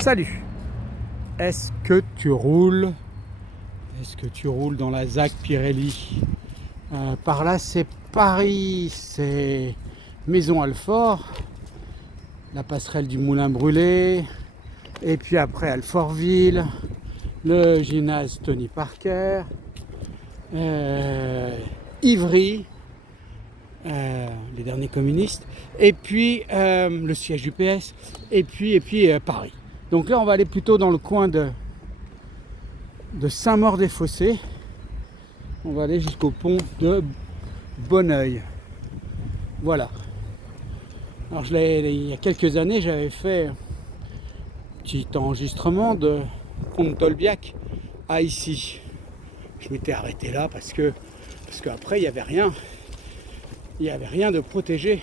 Salut. Est-ce que tu roules dans la ZAC Pirelli? Par là c'est Paris, c'est Maison Alfort, la passerelle du Moulin Brûlé, et puis après Alfortville, le gymnase Tony Parker, Ivry, les derniers communistes, et puis le siège du PS, et puis Paris. Donc là on va aller plutôt dans le coin de Saint-Maur-des-Fossés. On va aller jusqu'au pont de Bonneuil. Voilà. Alors il y a quelques années, j'avais fait un petit enregistrement de pont de Tolbiac à ici. Je m'étais arrêté là parce qu'après il n'y avait rien. Il n'y avait rien de protégé.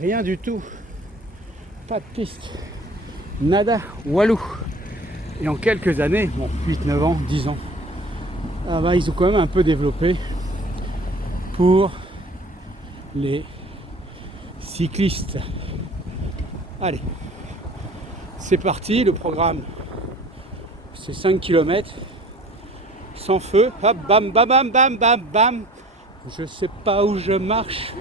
Rien du tout. Pas de piste. Nada, walou. Et en quelques années, bon, 8, 9 ans, 10 ans, ils ont quand même un peu développé pour les cyclistes. Allez, c'est parti, le programme c'est 5 km sans feu, hop, bam, bam, bam, bam, bam, bam. Je sais pas où je marche.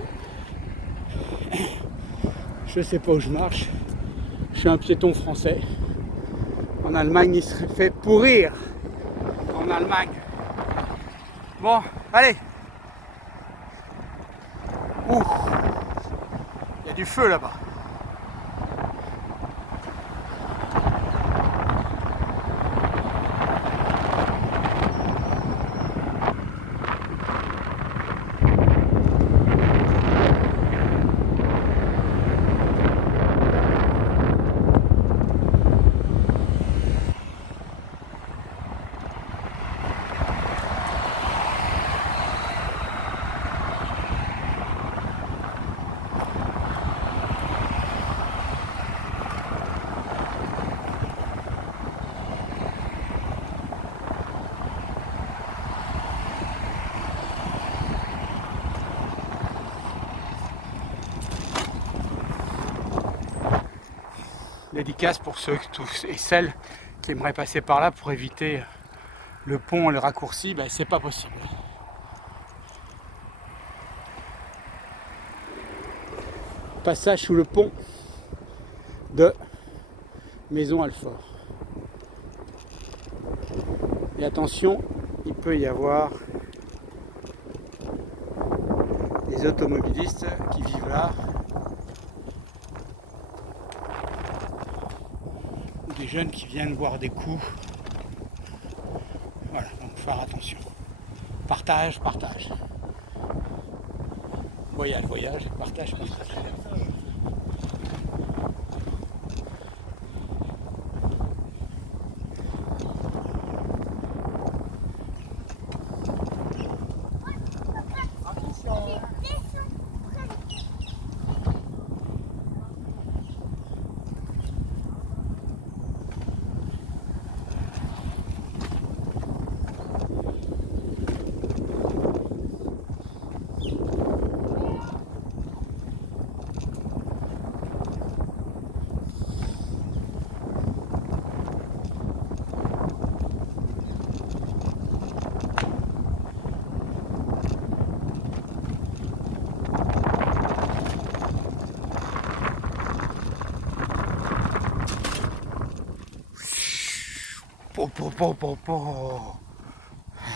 Je suis un piéton français. En Allemagne, il serait fait pourrir. En Allemagne. Bon, allez. Ouh. Il y a du feu là-bas. Dédicace pour ceux et celles qui aimeraient passer par là pour éviter le pont et le raccourci, c'est pas possible. Passage sous le pont de Maison Alfort. Et attention, il peut y avoir des automobilistes qui vivent là, ou des jeunes qui viennent boire des coups. Voilà, donc faire attention. Partage. Voyage, partage.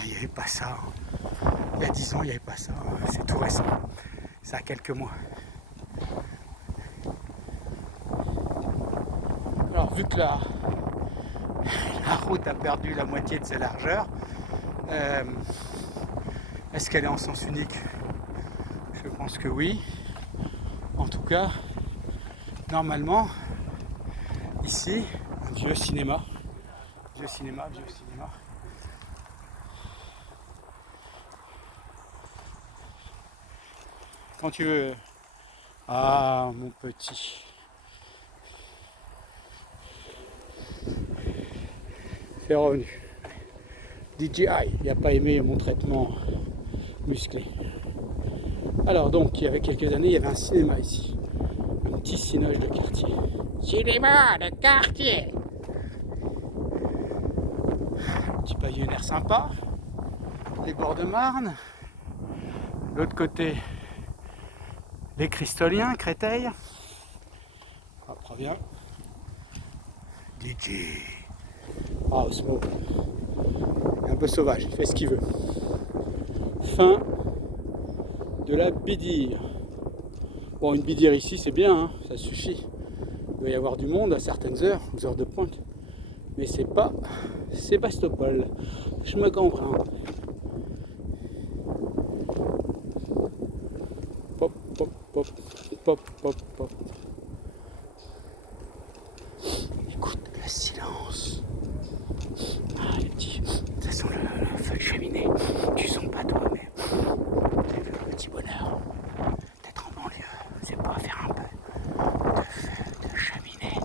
Il n'y avait pas ça. Il y a 10 ans, il n'y avait pas ça. C'est tout récent. Ça a quelques mois. Alors, vu que la route a perdu la moitié de sa largeur, est-ce qu'elle est en sens unique? Je pense que oui. En tout cas, normalement, ici, un vieux cinéma. Vieux cinéma. Quand tu veux. Ah, mon petit. C'est revenu. DJI, il n'a pas aimé mon traitement musclé. Alors donc, il y avait quelques années, il y avait un cinéma ici. Un petit cinoche de quartier. Cinéma de quartier. Petit pavillonnaire sympa. Les bords de Marne. L'autre côté, les Cristoliens, Créteil. Ah, très bien. DJ. Ah, Osmo. Un peu sauvage, il fait ce qu'il veut. Fin de la bidire. Bon, une bidire ici, c'est bien, hein, ça suffit. Il doit y avoir du monde à certaines heures, aux heures de pointe. Mais c'est pas Sébastopol. Je me comprends. Pop, pop, pop, pop, pop, pop. Écoute le silence. Ah, les petits. Ça sent le feu de cheminée. Tu sens pas toi, mais c'est le petit bonheur d'être en banlieue. C'est pas faire un peu de feu de cheminée.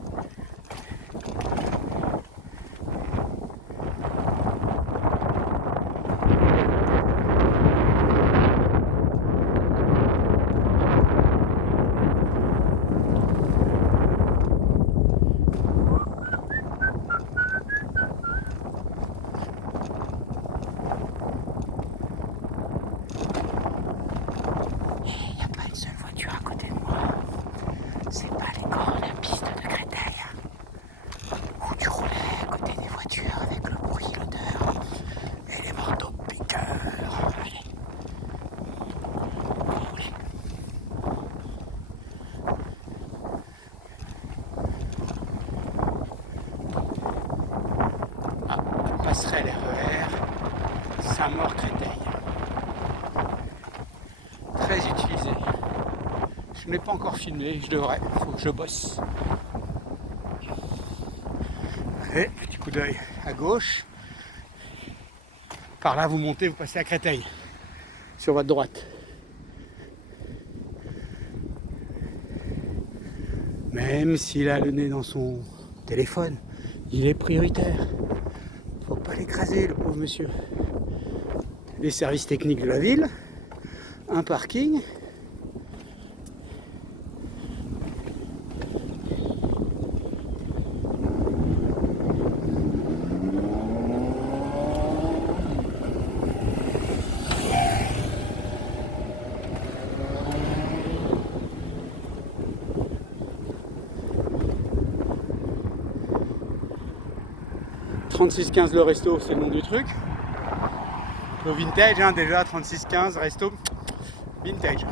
Passerelle RER, Saint-Maur-Créteil. Très utilisé. Je ne l'ai pas encore filmé, je devrais, il faut que je bosse. Et petit coup d'œil à gauche. Par là vous montez, vous passez à Créteil, sur votre droite. Même s'il a le nez dans son téléphone, il est prioritaire. Faut pas l'écraser, le pauvre monsieur. Les services techniques de la ville, un parking. « 3615 le resto, c'est le nom du truc. Le vintage, hein, déjà, 3615 resto, vintage.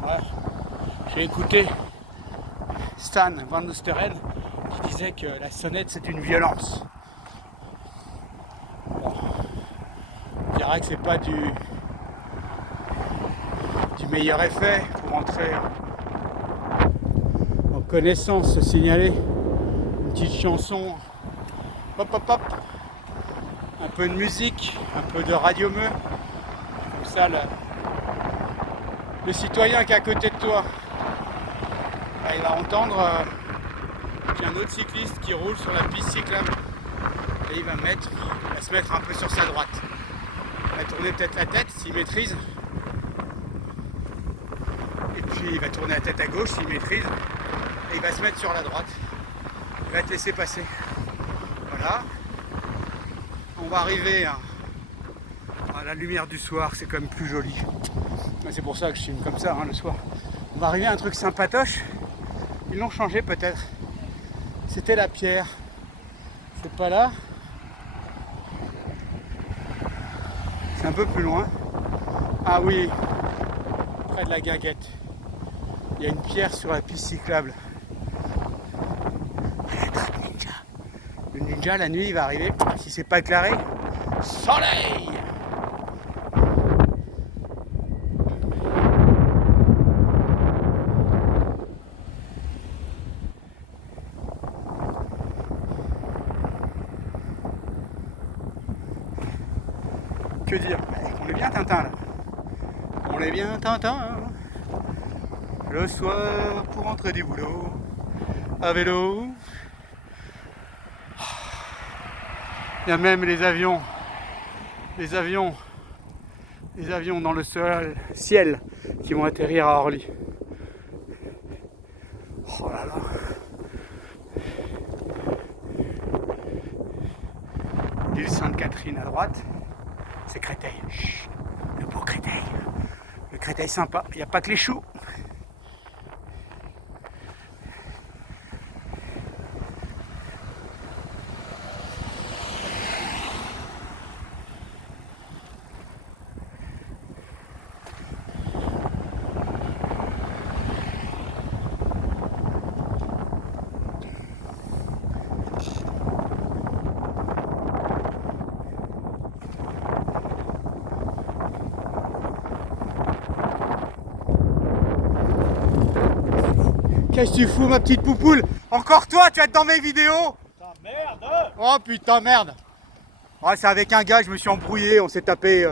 Voilà. J'ai écouté Stan Van Oosteren qui disait que la sonnette c'est une violence. Bon. On dirait que c'est pas du meilleur effet pour entrer en connaissance, se signaler une petite chanson, hop hop hop, un peu de musique, un peu de radio-meu, comme ça le citoyen qui est à côté de toi, là, il va entendre qu'il y a un autre cycliste qui roule sur la piste cyclable et il va se mettre un peu sur sa droite. Il va tourner peut-être la tête s'il maîtrise, et puis il va tourner la tête à gauche s'il maîtrise, et il va se mettre sur la droite. Il va te laisser passer. Voilà. On va arriver à la lumière du soir, c'est quand même plus joli. C'est pour ça que je filme comme ça, hein, le soir. On va arriver à un truc sympatoche. Ils l'ont changé peut-être. C'était la pierre. C'est pas là. C'est un peu plus loin. Ah oui, près de la guinguette. Il y a une pierre sur la piste cyclable. Ninja, la nuit, il va arriver. Si c'est pas éclairé, soleil! Que dire? On est bien Tintin là. On est bien Tintin. Le soir pour rentrer du boulot à vélo. Il y a même les avions dans le ciel qui vont atterrir à Orly. Oh là là. L'île Sainte-Catherine à droite, c'est Créteil. Chut, le beau Créteil. Le Créteil sympa, il n'y a pas que les choux. Qu'est-ce que tu fous, ma petite poupoule? Encore toi, tu vas être dans mes vidéos? Putain, merde! Oh putain, merde! Ouais, c'est avec un gars, je me suis embrouillé, on s'est tapé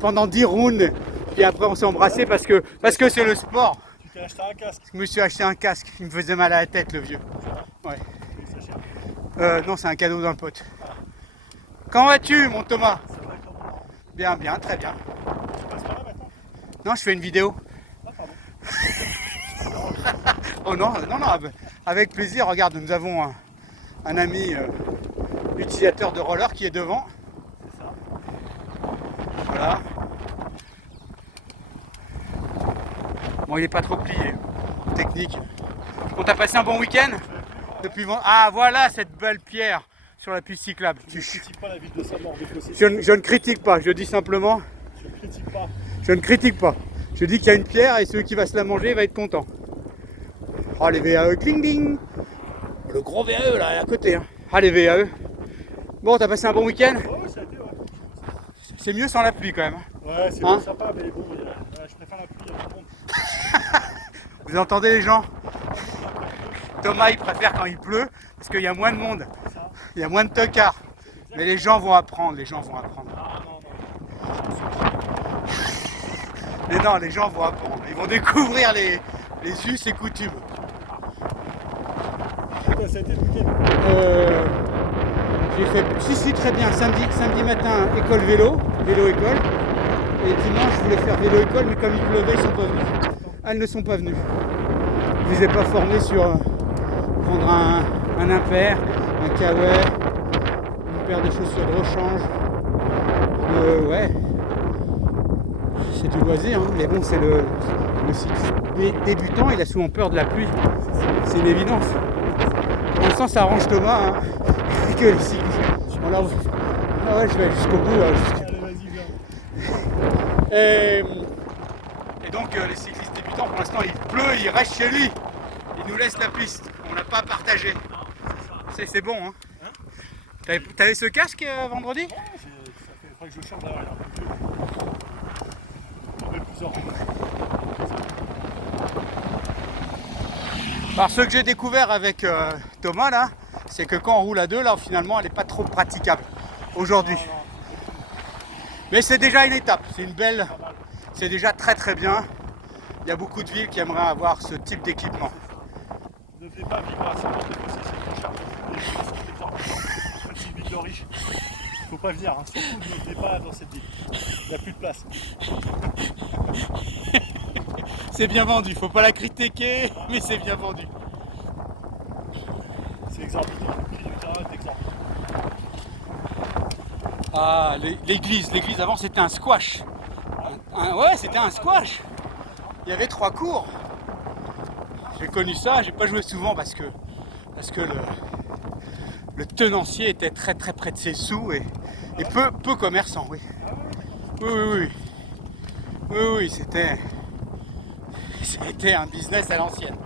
pendant 10 rounds, puis après on s'est embrassé parce que c'est le sport. Tu t'es acheté un casque? Je me suis acheté un casque, il me faisait mal à la tête, le vieux. Ouais. Non, c'est un cadeau d'un pote. Comment vas-tu, mon Thomas? Ça va, comment? Bien, bien, très bien. Tu passes par là maintenant? Non, je fais une vidéo. Ah, pardon. Oh non, non, non, avec plaisir. Regarde, nous avons un ami utilisateur de roller qui est devant. C'est ça. Voilà. Bon, il n'est pas trop plié. Technique. On t'a passé un bon week-end depuis bon... Ah, voilà cette belle pierre sur la piste cyclable. Je ne critique pas la ville de Saint-Maur des Fossés. Je ne critique pas, je dis simplement... Je ne critique pas. Je ne critique pas. Je dis qu'il y a une pierre et celui qui va se la manger va être content. Oh, les VAE, cling ding. Le gros VAE là, à côté. Hein. Ah, les VAE. Bon, t'as passé un bon week-end? Ouais, ça a été, ouais. C'est mieux sans la pluie quand même. Ouais, c'est Hein? sympa, mais bon, je préfère la pluie à tout le monde. Vous entendez les gens? Thomas, il préfère quand il pleut parce qu'il y a moins de monde. Ça. Il y a moins de tocards. Mais les gens vont apprendre, les gens vont apprendre. Ah, non, non. Mais non, les gens vont apprendre. Ils vont découvrir les us et coutumes. Toi, ça a été le week-end? J'ai fait, si, très bien, samedi matin, école vélo école. Et dimanche, je voulais faire vélo école, mais comme il pleuvait, ils sont pas venus. Elles ne sont pas venues. Je les ai pas formés sur prendre un impair, un kawaii, une paire de chaussures de rechange. Ouais, c'est du loisir, hein. Mais bon, c'est le cycliste débutant, il a souvent peur de la pluie. C'est une évidence. Pour l'instant, ça arrange Thomas, hein, que les cyclistes. Ah ouais, je vais jusqu'au bout. Allez, vas-y, viens. Et donc, les cyclistes débutants, pour l'instant, il pleut, il reste chez lui. Il nous laisse la piste. On n'a pas partagé. C'est bon, hein. T'avais ce casque vendredi? Ouais, ça fait, faudrait que je change derrière. J'en ai plusieurs. Alors, ce que j'ai découvert avec Thomas, là, c'est que quand on roule à deux, là, finalement, elle n'est pas trop praticable aujourd'hui. Mais c'est déjà une étape. C'est une belle... C'est déjà très très bien. Il y a beaucoup de villes qui aimeraient avoir ce type d'équipement. Ne venez pas vivre à Saint-Maur des Fossés, c'est trop cher. Les gens sont exorbitants. C'est une ville de riches. Faut pas venir, hein. Surtout ne venez pas dans cette ville. Il n'y a plus de place. C'est bien vendu, faut pas la critiquer, mais c'est bien vendu. C'est exorbitant. Le prix du terrain est exorbitant. Ah, l'église avant c'était un squash. Ouais, c'était un squash. Il y avait 3 cours. J'ai connu ça, j'ai pas joué souvent parce que le tenancier était très très près de ses sous et peu commerçant, oui. Oui, c'était un business à l'ancienne.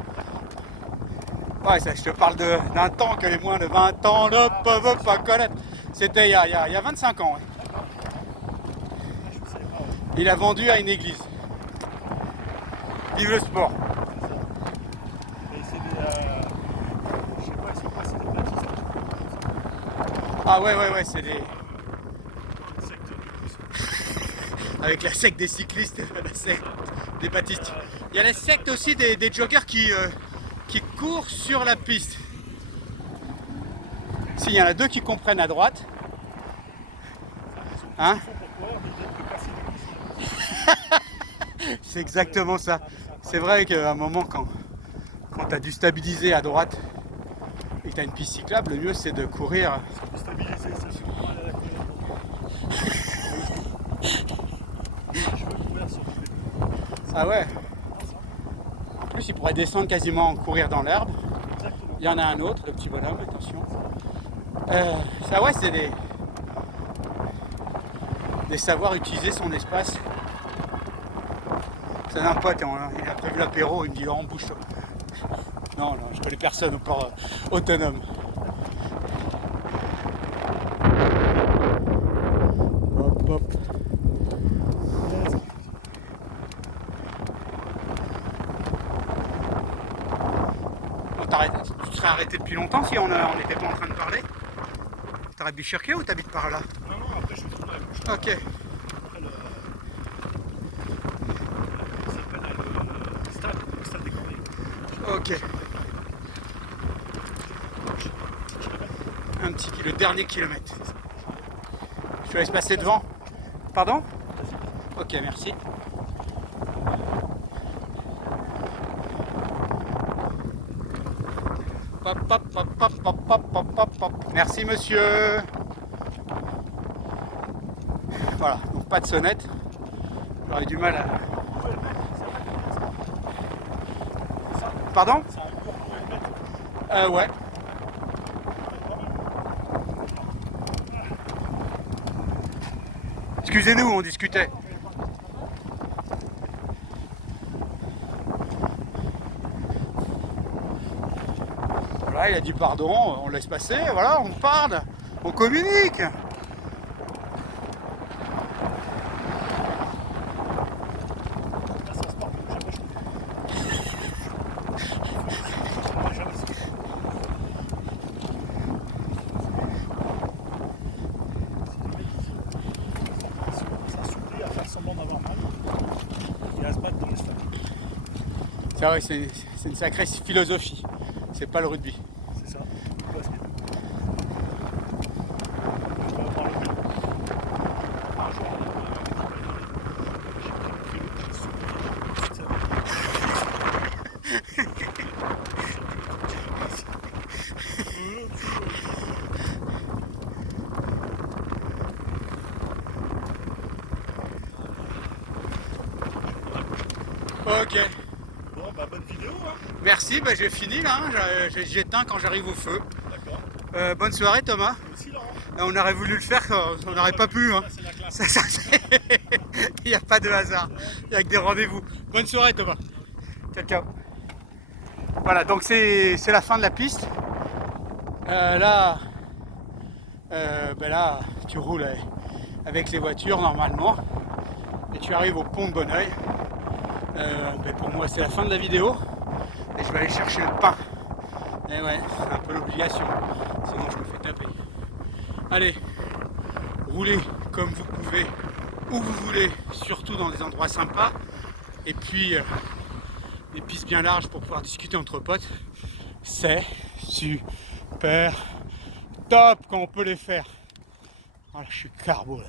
Ouais, ça, je te parle d'un temps que les moins de 20 ans ne peuvent pas connaître. C'était il y a 25 ans. Ouais. Je savais pas. Ouais. Il a vendu à une église. Vive le sport. Et c'est des. Je sais pas, ils sont pas, c'est des baptistes. Ah ouais, c'est des... Une secte de plus. Avec la secte des cyclistes et la secte des baptistes. Il y a la secte aussi des joggers qui courent sur la piste. S'il y en a deux qui comprennent à droite, hein, Ils font pourquoi, mais ils donnent que passer des pistes. c'est exactement ça. C'est vrai qu'à un moment, quand tu as dû stabiliser à droite et que tu as une piste cyclable, le mieux c'est de courir. Pour stabiliser, ça fait mal à la colonne. Les cheveux couverts sur le vélo. Ah ouais. En plus, il pourrait descendre quasiment courir dans l'herbe. Exactement. Il y en a un autre, le petit bonhomme, attention. Ça ouais, c'est des savoirs utiliser son espace. C'est un pote, il a prévu l'apéro, il me dit oh, bouge-toi. Non, je connais personne au port autonome. Hop, hop. Tu serais arrêté depuis longtemps si on n'était pas en train de parler? T'arrêtes du Bichetquet ou t'habites par là? Non, après je suis trop à gauche. Ok. Après ça s'appelle le stade des Corbeilles. Ok. Le dernier kilomètre. Je te laisse passer devant. Pardon? Ok, merci. Pop, pop, pop, pop, pop, pop, pop, pop, pop. Merci monsieur. Voilà, donc pas de sonnette. J'aurais du mal à... Pardon? Ouais. Excusez-nous, on discutait. Voilà, il a dit pardon, on laisse passer, voilà, on parle, on communique. C'est vrai, c'est une sacrée philosophie. C'est pas le rugby. C'est ça. Le basket. Ok. Bon, bah bonne vidéo. Hein. Merci, bah, j'ai fini là. Hein. J'éteins quand j'arrive au feu. D'accord. Bonne soirée Thomas. Aussi, Laurent. On aurait voulu le faire, on n'aurait pas pu. Hein. C'est la classe. Il n'y a pas de hasard. Il n'y a que des rendez-vous. Bonne soirée Thomas. Ciao, ciao. Voilà, donc c'est la fin de la piste. Là, tu roules avec les voitures normalement. Et tu arrives au pont de Bonneuil. Pour moi, c'est la fin de la vidéo. Et je vais aller chercher le pain. Et ouais, c'est un peu l'obligation. Sinon, je me fais taper. Allez, roulez comme vous pouvez, où vous voulez, surtout dans des endroits sympas. Et puis, des pistes bien larges pour pouvoir discuter entre potes. C'est super top quand on peut les faire. Voilà, je suis carbo là.